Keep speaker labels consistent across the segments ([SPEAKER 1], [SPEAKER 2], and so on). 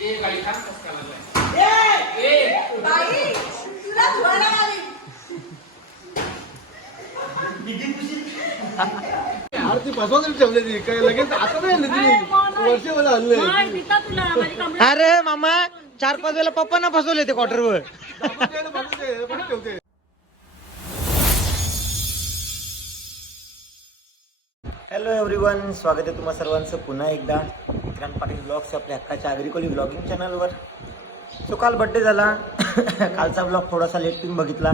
[SPEAKER 1] बाई तुला धुवायला आली
[SPEAKER 2] अरे ती बसवून ठेवलेली काय लगेच आता नाही आणली तिने वर्ष मला आणलंय
[SPEAKER 3] अरे मामा चार पाच वेळेला पप्पांना फसवले ते क्वार्टरवर
[SPEAKER 2] ठेवते
[SPEAKER 3] हॅलो एव्हरीवन स्वागत आहे तुम्हा सर्वांचं पुन्हा एकदा. विक्रांत पाटील ब्लॉग्स आपल्या हक्काच्या अग्रिकोली ब्लॉगिंग चॅनलवर. सो काल बड्डे झाला. कालचा ब्लॉग थोडासा लेट तुम्ही बघितला.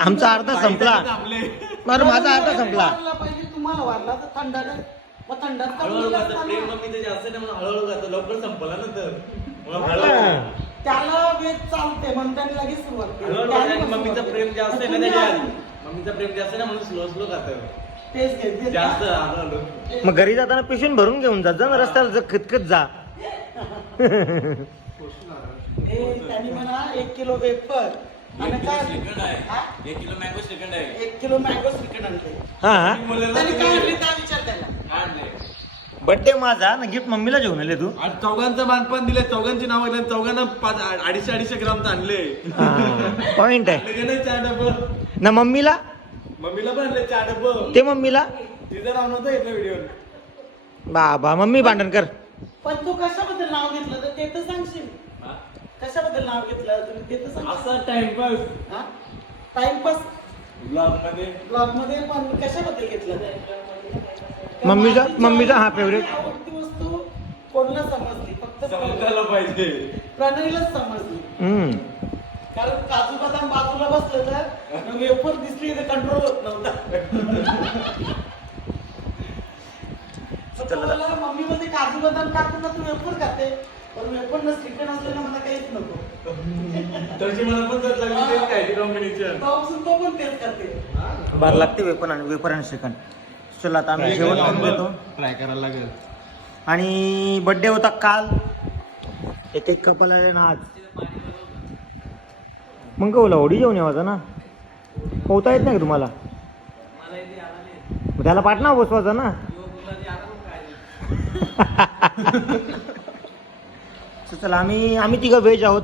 [SPEAKER 3] आमचा अर्धा संपला. बरं माझा अर्धा संपला.
[SPEAKER 4] तुम्हाला वाढला तर
[SPEAKER 5] हळूहळू गातं लवकर संपला ना तर.
[SPEAKER 4] त्याला वेग चालते म्हणून त्यांनी लगेच सुरुवात केली.
[SPEAKER 5] मम्मीचं प्रेम. जास्त आहे ना
[SPEAKER 4] आधी
[SPEAKER 5] मम्मीचं प्रेम जास्त आहे ना म्हणून स्लो स्लो
[SPEAKER 4] तेच घे, तेच.
[SPEAKER 5] जास्त
[SPEAKER 3] मग घरी जाताना पिशवीन भरून घेऊन जात जा ना रस्त्याला जर खतखत जा.
[SPEAKER 4] हे त्यांनी म्हणा एक किलो वेपर आणि काय? हा?
[SPEAKER 5] एक किलो मँगो श्रीखंड आहे.
[SPEAKER 4] एक किलो मँगो श्रीखंड आणले
[SPEAKER 3] हा.
[SPEAKER 4] त्यांनी काय आणले?
[SPEAKER 3] बड्डे माझा ना गिफ्ट मम्मीला घेऊन आले तू.
[SPEAKER 5] आज चौघांचं बांधपण दिले चौघांची नाव दिले चौघांना पाच अडीचशे अडीचशे ग्रामचं आणले.
[SPEAKER 3] पॉइंट आहे.
[SPEAKER 5] नाही चार डब्बं?
[SPEAKER 3] ना मम्मीला?
[SPEAKER 5] मम्मीला पण आणले चार डब्बं.
[SPEAKER 3] ते मम्मीला?
[SPEAKER 5] तिथं नाव नव्हतं येतलं व्हिडिओ
[SPEAKER 3] बाबा मम्मी भांडण कर.
[SPEAKER 4] पण तू कशाबद्दल नाव घेतलं तर ते तर सांगशील. कशाबद्दल नाव घेतलं तुम्ही ते तर
[SPEAKER 5] असा टाइमपास.
[SPEAKER 4] हा? टाइमपास? ब्लॉगमध्ये ब्लॉगमध्ये पण कशाबद्दल घेतलं?
[SPEAKER 3] मम्मीचा- मम्मीचा हा.
[SPEAKER 4] आवडती वस्तू कोणाला समजली? फक्त
[SPEAKER 5] समजायला पाहिजे.
[SPEAKER 4] प्रणवीलाच समजली.
[SPEAKER 3] हम्म.
[SPEAKER 4] कारण काजू बदाम बाजूला बसलं तर वेपर दिसली तर कंट्रोल होत नव्हता. मम्मी मध्ये काजू बदाम टाकून तू वेपर खाते. पण वेपर न श्रीखंड असले ना मला काहीच नको.
[SPEAKER 5] तशी मला पण जर लागली तेच काय कॉम्बिनेशन
[SPEAKER 4] तेव्हापासून तो पण तेच खाते.
[SPEAKER 3] बार लागते वेपर आणि वेपर आणि सेकंड चला आता आम्ही जेवण करून घेतो.
[SPEAKER 2] ट्राय करायला लागेल.
[SPEAKER 3] आणि बड्डे होता काल. एक एक कपल आले ना आज. मग का ओला होडी जेवण येवाचा ना? पोहता येत नाही का तुम्हाला? मग त्याला पाठना बसवायचा ना? So चला आम्ही आम्ही तिघं व्हेज आहोत.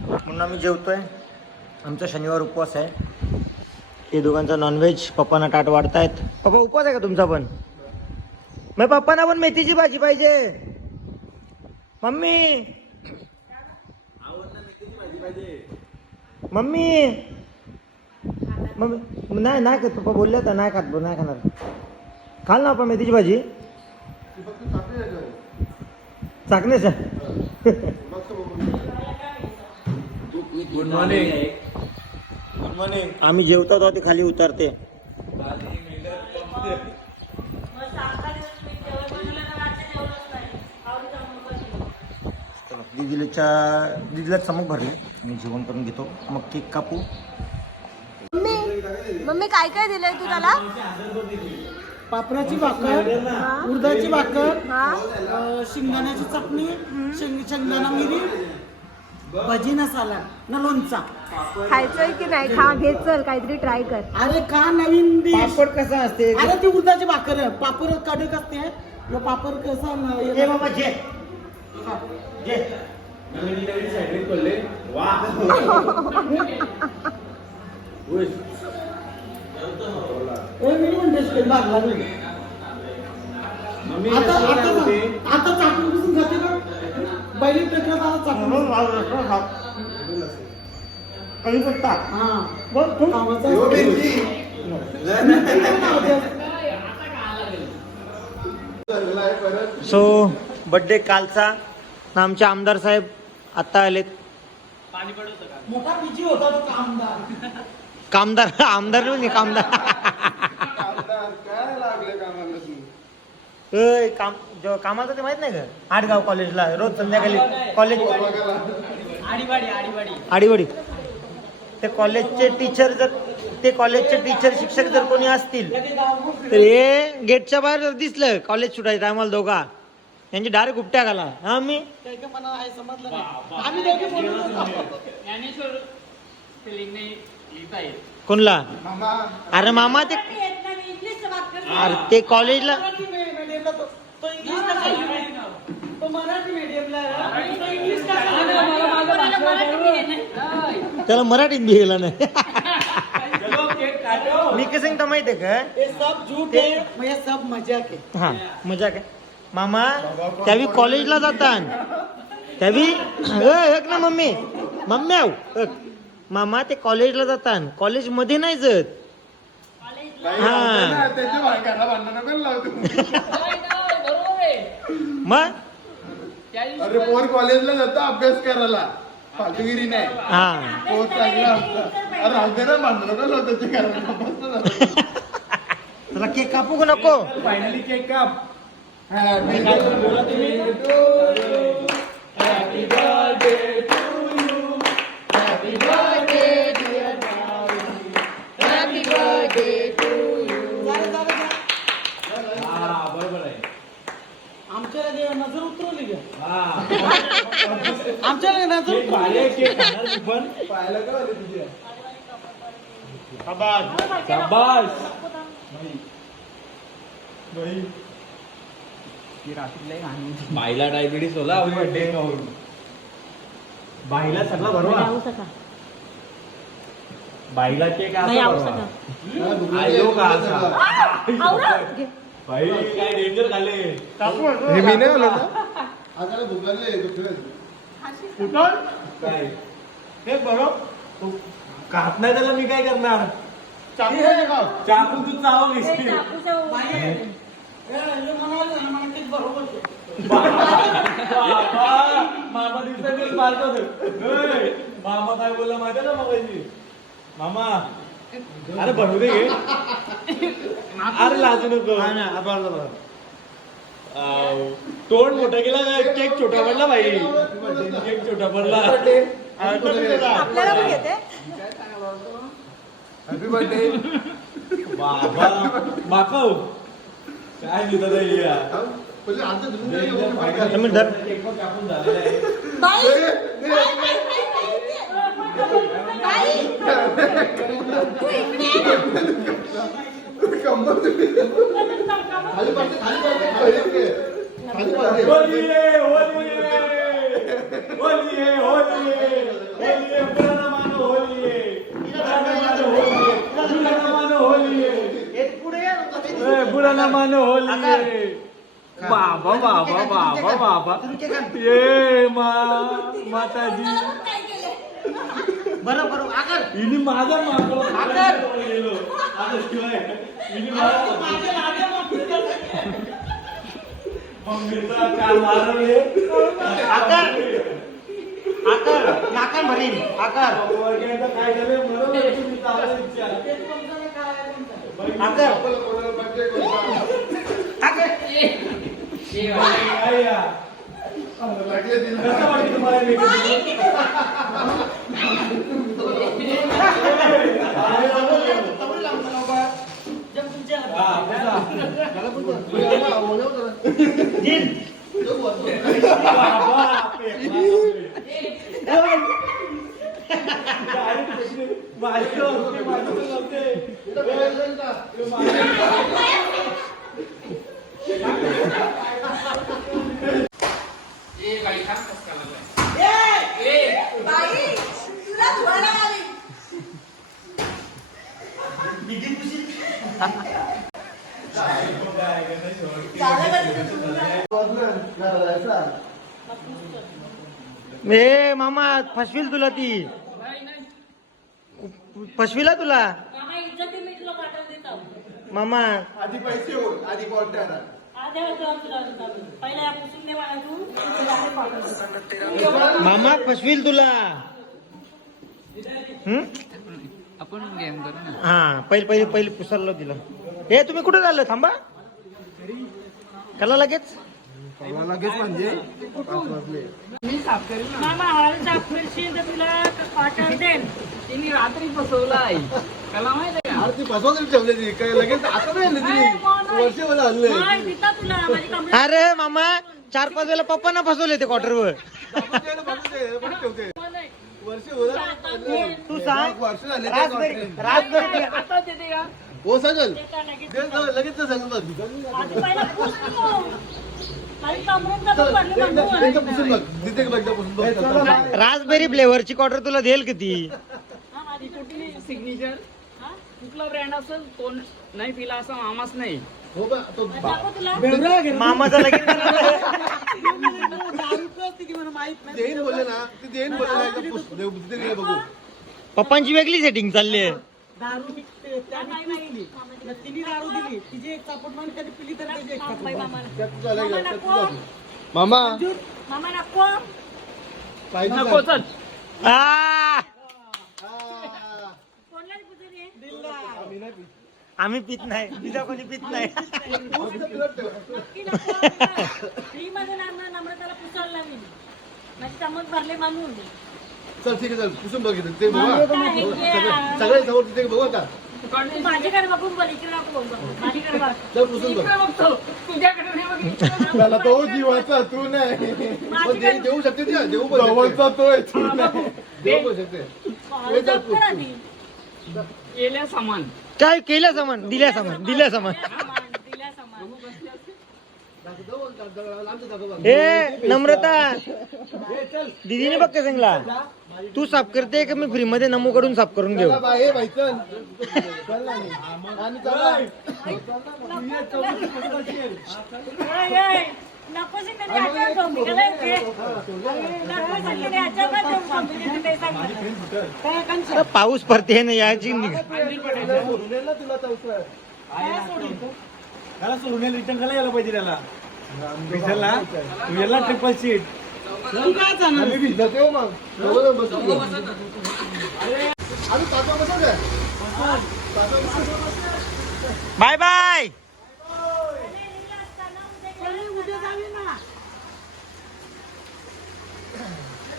[SPEAKER 3] म्हणून आम्ही जेवतोय. आमचा शनिवार उपवास आहे. हे दोघांचा नॉनव्हेज पप्पांना टाट वाढतायत. पप्पा उपवास आहे का तुमचा पण? मग पप्पांना पण मेथीची भाजी पाहिजे. मम्मी. मम्मी. मम्मी नाही नाही खात. पप्पा बोलले तर नाही खात नाही खाणार. खाल ना पप्पा मेथीची भाजी. चाकण्याच्या
[SPEAKER 5] गुड मॉर्निंग मॉर्निंग
[SPEAKER 3] आम्ही जेवतो तेव्हा ते खाली उतरते. दिदीला दिदीला चमक भरली. मी जेवण करून घेतो. मग केक कापू.
[SPEAKER 1] मम्मी मम्मी काय काय दिलंय तू त्याला?
[SPEAKER 4] पापराची भाकर उडदाची भाकर
[SPEAKER 1] हा.
[SPEAKER 4] शेंगदाण्याची चटणी शेंग शेंगदाणा मिरी भजी मसाला न लोणचा
[SPEAKER 1] खायचंय की नाही? खा घे चल काहीतरी ट्राय कर.
[SPEAKER 4] अरे का नवीन dish?
[SPEAKER 3] पापड कसा असते?
[SPEAKER 4] अरे ती उडदाची भाकर पापड कडक असते. हे पापड कसं न- हे-
[SPEAKER 3] बाबा जे जे
[SPEAKER 5] सँडविच पडले वा.
[SPEAKER 4] ए, मी पण टेस्ट केली. लागला. मी.
[SPEAKER 5] मम्मी
[SPEAKER 4] आता आता
[SPEAKER 5] होते?
[SPEAKER 4] आता चाकून पुसून खाते का? पेटला चाकून हा बघ कामाचं.
[SPEAKER 2] चांगला आहे परत
[SPEAKER 3] सो बड्डे कालचा. ना आमचे आमदार साहेब आत्ता आलेत.
[SPEAKER 4] मोठा बिजी होता तो कामदार.
[SPEAKER 3] कामदार आमदार नाही कामदार
[SPEAKER 2] काय लागले कामाला तू
[SPEAKER 3] ए, काम कामाला ते माहीत नाही का? आडगाव कॉलेजला रोज संध्याकाळी कॉलेज आडीवाडी ते कॉलेजचे टीचर जर ते कॉलेजचे टीचर शिक्षक जर कोणी असतील तर हे गेटच्या बाहेर जर दिसलं कॉलेज सुटायचं आम्हाला दोघा. यांची डायरेक्ट उपट्या घाला. हा मी.
[SPEAKER 6] ज्ञानेश्वर
[SPEAKER 3] कोणला? अरे मामा ते अरे ते कॉलेजला
[SPEAKER 4] मराठी mediumला तो- तो इंग्लिश का चालला? तो मराठी mediumला आहे ना? तो इंग्लिश का चालला?
[SPEAKER 3] त्याला मराठीत बी गेला नाही मी कसं सांगतो माहिती आहे का?
[SPEAKER 4] ये सब झूठ है मैं सब मजाक है
[SPEAKER 3] हा मजा काय मामा त्यावी कॉलेजला जातात त्यावी एक ना मम्मी. मम्मी आव ऐक. मामा ते कॉलेजला जातात कॉलेजमध्ये नाही जात. हा. मग?
[SPEAKER 2] अरे पोर कॉलेजला जातो अभ्यास करायला. फालतूगिरी नाही.
[SPEAKER 3] हा.
[SPEAKER 2] पोर चांगला असतं. अरे राहते ना भांडण नको लावतो
[SPEAKER 3] तुला केक कापू का नको?
[SPEAKER 5] फायनली केक काप.
[SPEAKER 4] झालं, झालं, झालं.
[SPEAKER 5] हा बरोबर आहे
[SPEAKER 4] आमच्याला देवा नजर उतरवली का
[SPEAKER 5] हा
[SPEAKER 4] आमच्याला नजर
[SPEAKER 5] केक भारी आहे, केक खाणार मी
[SPEAKER 2] पाहायला काय आले
[SPEAKER 5] बाईला डायबिटीस होला बाईला सगळं बरोबर बाईला केक आयो? बाई काय डेंजर
[SPEAKER 2] हे मी नाही आलो ना? दुसरं
[SPEAKER 5] काय? हे बरोबर कात नाही त्याला मी काय करणार?
[SPEAKER 2] चाकू
[SPEAKER 5] तू चाव
[SPEAKER 4] बाई हे. म्हणाले ना, मला तेच बरोबर आहे.
[SPEAKER 5] बाबा, मामा मारतो ते. मामा काय बोलला माहिती ना मगाशी? मामा अरे बनवू दे. अरे लाजू नको. आव. तोंड मोठं केला केक छोटा पडला भाई केक छोटा पडला.
[SPEAKER 1] आपल्याला पण घेते
[SPEAKER 2] हॅपी बर्थडे
[SPEAKER 5] बाबा माकव. काय दिलं नाही
[SPEAKER 2] कंबर तुटली. खाली पाडते, खाली पाडते, खाली पाडते. खाली पाडते.
[SPEAKER 5] होली आहे, होली आहे. होली आहे, होली आहे. होली आहे, पुराणा मानो होली आहे. पुराणा मानो होली आहे. पुराणा मानो होली आहे. ए, पुराणा मानो होली आहे. बाबा बाबा बाबा बाबा ये मा माताजी
[SPEAKER 3] बरं बरं आकर
[SPEAKER 5] हिने माझा मागला गेलो आता शिवाय हिने माझा मारले
[SPEAKER 3] आकर. आकर. नाकान भरीन आकर.
[SPEAKER 5] इच्छा
[SPEAKER 3] आकर.
[SPEAKER 2] आपल्याला बाई बर्थडे
[SPEAKER 5] कसं करून?
[SPEAKER 4] जब तुमच्या
[SPEAKER 5] हा, बसा. बाबा, पेपला, माझी होते माझी होते
[SPEAKER 3] ए मामा फसवील तुला ती. फसविला तुला? मामा
[SPEAKER 2] आधी पैसे हो आधी कॉन्टॅक्ट
[SPEAKER 3] मामा फसवील तुला. हम्म?
[SPEAKER 6] आपण गेम करू ना.
[SPEAKER 3] हा पहिले पहिले पहिले पुसारलो तिला ए तुम्ही कुठे झालं थांबा. कला लगेच.
[SPEAKER 2] लगेच म्हणजे पाच वाजले
[SPEAKER 6] तिने रात्री फसवलाय त्याला माहीत आहे
[SPEAKER 2] अरे ती फसवून ठेवलेली काय लगेच आता नाही आली ती. वर्ष मला आणलंय.
[SPEAKER 3] अरे मामा चार पाच वेळेला पप्पांना फसवले ते क्वार्टरवर
[SPEAKER 2] ठेवते वर्ष
[SPEAKER 3] तू सांग.
[SPEAKER 2] वर्ष झाले
[SPEAKER 3] रासबेरी रासबेरी
[SPEAKER 6] आता देते का?
[SPEAKER 2] हो सांगल. लगेच. सांगल
[SPEAKER 3] रासबेरी फ्लेवरची क्वार्टर तुला देईल किती?
[SPEAKER 6] सिग्नेचर कुठला ब्रँड असेल तो नाही पिला असा मामाच नाही.
[SPEAKER 2] हो
[SPEAKER 3] मामाचा लगेच पप्पांची वेगळी सेटिंग चालली आहे.
[SPEAKER 4] दारू विकते, त्याने पिली. मग तिने दारू दिली. तिची एक चापट मान कधी पिली तर त्याची एक चापट.
[SPEAKER 2] मामा पाहिजे
[SPEAKER 6] नको
[SPEAKER 2] ना?
[SPEAKER 6] चल.
[SPEAKER 3] आम्ही पित. नाही. बिजा कोणी पित नाही.
[SPEAKER 1] भरले मानून.
[SPEAKER 2] चल ठीक आहे चल. पुसून बघ इथे. ते बघू. हा. सगळे- सगळे समोर तिथे बघू आता
[SPEAKER 1] माझ्याकडे बघून बोल इकडे नको बघू माझ्याकडे बघ.
[SPEAKER 2] चल पुसून बघ
[SPEAKER 6] इकडे बघतो. तुझ्याकडे नाही बघितलं.
[SPEAKER 2] त्याला तो जीवाचा तू नाही. पण देऊ शकते ती हा, देऊ पण जवळचा तो देऊ पण शकते. हे चल.
[SPEAKER 6] गेल्या सामान.
[SPEAKER 3] काय केलं सामान? दिल्या सामान. दिल्या सामान. ए नम्रता. दीदीने बघ सांगला तू साफ करते का मी फ्री मध्ये नमू कडून साफ करून घेऊ
[SPEAKER 2] हे
[SPEAKER 3] पाऊस पडते ना याची
[SPEAKER 5] रिटर्न करायला पाहिजे त्याला विठ्ठलला तू याला ट्रिपल सीट
[SPEAKER 2] आम्ही भिजत येऊ मग दोघं जण बसून घेऊ. आम्ही पाचवा बसत आहे.
[SPEAKER 3] बाय बाय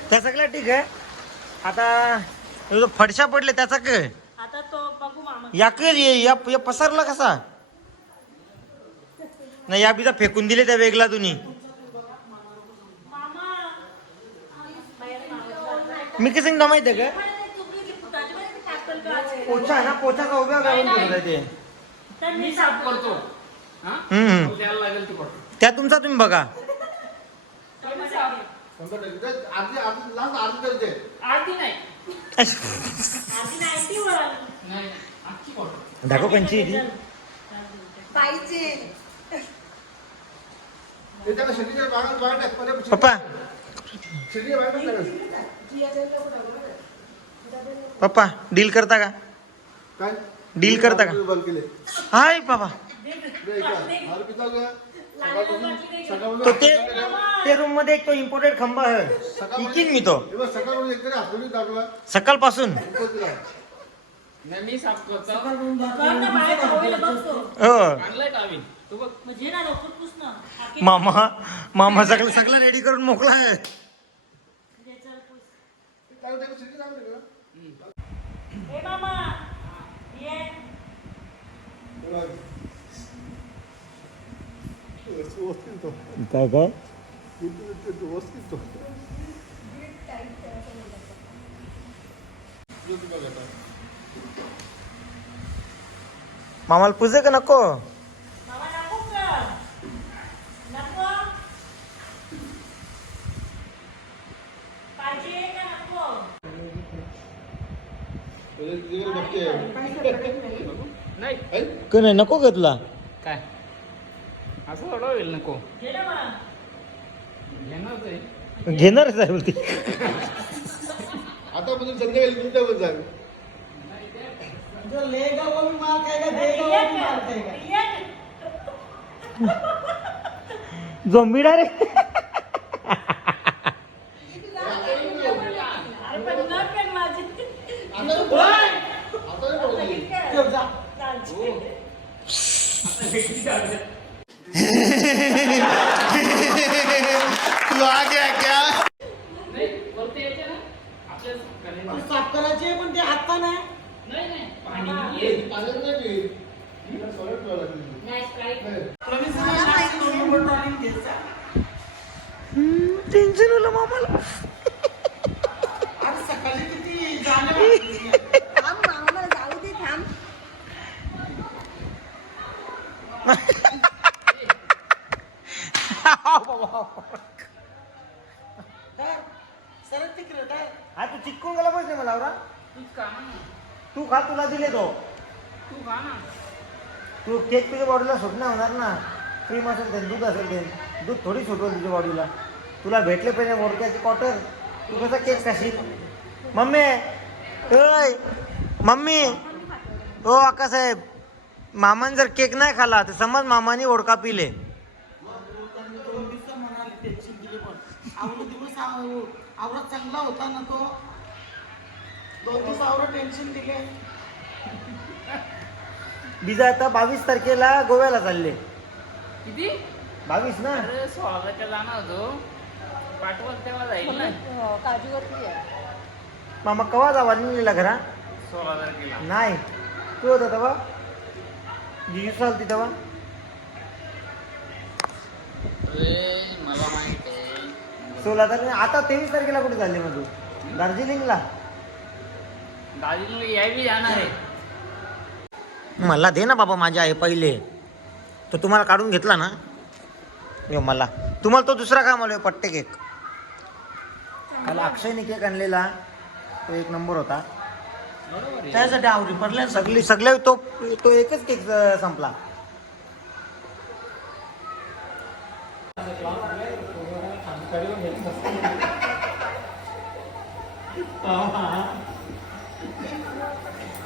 [SPEAKER 3] त्या सगळ्या ठीक आहे आता हे जो फडशा पडले त्याचा काय
[SPEAKER 1] आता तो बघू मामा
[SPEAKER 3] याक या या पसरला कसा नाही या बिजा फेकून दिले त्या वेगळा तुम्ही मी कसं ना माहिती आहे का पोचा ना पोचाचा उभ्या ठेवलाय ते
[SPEAKER 6] मी साफ करतो हा
[SPEAKER 3] हम्म, हम्म.
[SPEAKER 6] द्यायला लागेल ते करतो
[SPEAKER 3] त्या तुमचा तुम्ही बघा.
[SPEAKER 2] शंभर टक्के. ते अर्धी अर्धी लास्ट अर्धी तरी दे.
[SPEAKER 6] आरती नाही
[SPEAKER 1] आधी नाही ती वर.
[SPEAKER 6] नाही आजची करतो
[SPEAKER 3] दाखव कंची ती
[SPEAKER 2] ते त्याला शेतीच्या बागात बाहेर टाक. पहिले
[SPEAKER 3] पप्पा
[SPEAKER 2] शेतीच्या बाहेर टाक.
[SPEAKER 3] पप्पा डील करता का?
[SPEAKER 2] काय?
[SPEAKER 3] डील करता का? हाय बाबा.
[SPEAKER 2] सकाळपासून
[SPEAKER 3] तो ते ते रूममध्ये एक तो इम्पोर्टेड खंबा आहे. इकीन मी तो.
[SPEAKER 2] हे सकाळपासून.
[SPEAKER 3] हो. मामा मामा सगळं सगळं रेडी करून मोकळा आहे
[SPEAKER 1] दे चल पुस.
[SPEAKER 2] काय ते शेती चांगली आहे का?
[SPEAKER 1] ए मामा ये
[SPEAKER 3] काय काय
[SPEAKER 2] तो.
[SPEAKER 3] मामाला पुजे का नको
[SPEAKER 1] मामा नको का नको पाहिजे का नको
[SPEAKER 2] पहिले तुझ्याकडे बघते.
[SPEAKER 6] नाही
[SPEAKER 2] है?
[SPEAKER 3] का नाही? नको का तुला
[SPEAKER 6] काय? असं थोडं होईल नको.
[SPEAKER 1] घे ना मला
[SPEAKER 6] घेणारच आहे.
[SPEAKER 3] घेणारच आहे बोलती
[SPEAKER 2] आता बघून संध्याकाळी तुमच्या पण सांग
[SPEAKER 4] जो लेगा वो भी मार खाएगा देगा वो भी मार खाएगा
[SPEAKER 3] झोंबी रे
[SPEAKER 1] अरे पण न कर माझी
[SPEAKER 2] आता नाही पडली.
[SPEAKER 4] चल जा
[SPEAKER 3] तू आ गया क्या
[SPEAKER 4] साफ करायची पण ते आता नाही
[SPEAKER 6] नाही नाही मामाला येईल
[SPEAKER 2] पाण्यात नाही पीत. तिला सोडत ठेवावं लागतं. नाही.
[SPEAKER 4] दोन नंबर ट्रॉलिंग घ्यायचा
[SPEAKER 3] टेन्शन आलं मामाला
[SPEAKER 4] आज सकाळी सरळ तिकडे काय
[SPEAKER 3] हा तू चिटकून गेला पाहिजे मला आवरा
[SPEAKER 6] तूच खा ना
[SPEAKER 3] तू खा तुला दिले तो
[SPEAKER 6] तू खा ना
[SPEAKER 3] तू केक तुझ्या बॉडीला सुटणं होणार ना? क्रीम असेल ते दूध असेल ते दूध थोडी सुटवल तुझ्या बॉडीला तुला भेटले पाहिजे मोडक्याचे क्वार्टर तू कसा केक खाशील? मम्मी ओय मम्मी हो अक्कासाहेब मामान जर केक नाही खाला तर समज मामानी ओडका पिले.
[SPEAKER 4] चांगला होता ना तो? दोन दिवस आवडं टेन्शन दिले.
[SPEAKER 3] बिजा आता बावीस तारखेला गोव्याला चालले.
[SPEAKER 6] किती?
[SPEAKER 3] बावीस ना?
[SPEAKER 6] अरे सोळा तारखेला जाणार होतो पाठवल तेव्हा जाईल ना.
[SPEAKER 1] काजूवरती आहे.
[SPEAKER 3] मामा कवा जावा निघलेला घरा?
[SPEAKER 6] सोळा तारखेला.
[SPEAKER 3] नाही. तू होता तेव्हा? जिजू चालती तेव्हा?
[SPEAKER 6] अरे मला माहीत आहे.
[SPEAKER 3] सोळा तारखे आता तेवीस तारखेला कुठे चालले मग तू? दार्जिलिंगला?
[SPEAKER 6] दाजीला याय बी जाणार आहे.
[SPEAKER 3] मला दे ना बाबा माझे आहे पहिले. तो तुम्हाला काढून घेतला ना? यो मला. तुम्हाला तो दुसरा का मला पट्टे केक. काल अक्षयने केक आणलेला. तो एक नंबर होता. त्यासाठी आवडी पडल्या सगळी. सगळ्या तो तो एकच केक संपला.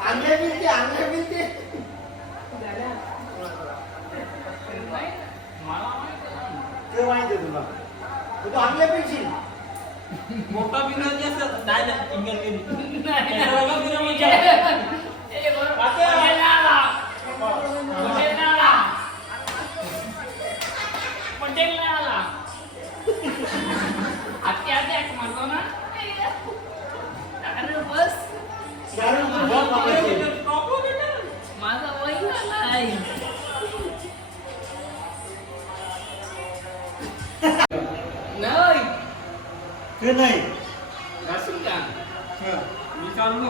[SPEAKER 3] आणले बिल आणले ते ते माहिती तुला. तू आणले पेन्सिल
[SPEAKER 4] मोठा विनोदी असत नाही. नाही इंग्रजी
[SPEAKER 6] माझा
[SPEAKER 3] ते नाही
[SPEAKER 6] घासून का मी चाललो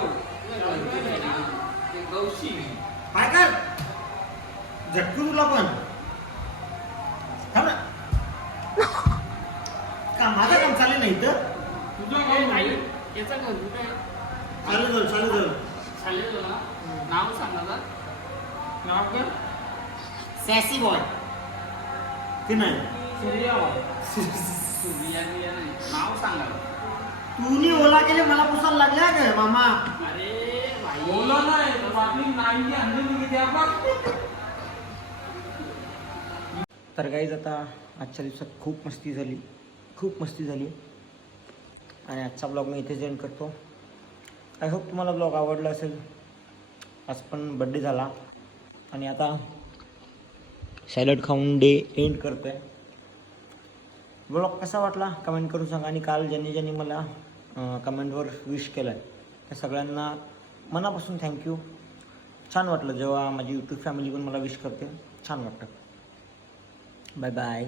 [SPEAKER 6] ते गौशी
[SPEAKER 3] काय कर झटकू तुला पण थांब ना का माझं काम चालेल नाही तर
[SPEAKER 6] तुझं काय याचा घर कुठे आहे?
[SPEAKER 3] चालू चालू चालू चालू
[SPEAKER 6] चालेल ना नाव सांगा का नाव का
[SPEAKER 3] सॅसी बॉय ते नाही
[SPEAKER 6] सूर्या सूर्या बिर्या नाही नाव सांगा
[SPEAKER 3] तूनी ओला केले मला पुसायला लागल्या काय मामा.
[SPEAKER 6] अरे
[SPEAKER 5] बोला नाही बातमी नाही आणली किती आपण
[SPEAKER 3] तर गाईज आता आजच्या दिवसात खूप मस्ती झाली. खूप मस्ती झाली. आणि आजचा ब्लॉग मी इथे एंड करतो. आय होप तुम्हाला ब्लॉग आवडला असेल. आज पण बड्डे झाला. आणि आता सॅलड खाऊन डे एंड करतो आहे ब्लॉग कसा वाटला? कमेंट करून सांगा. आणि काल ज्यांनी ज्यांनी मला कमेंटवर विश केलं आहे त्या सगळ्यांना मनापासून थँक्यू छान वाटलं जेव्हा माझी यूट्यूब फॅमिली पण मला विश करते छान वाटतं. Bye bye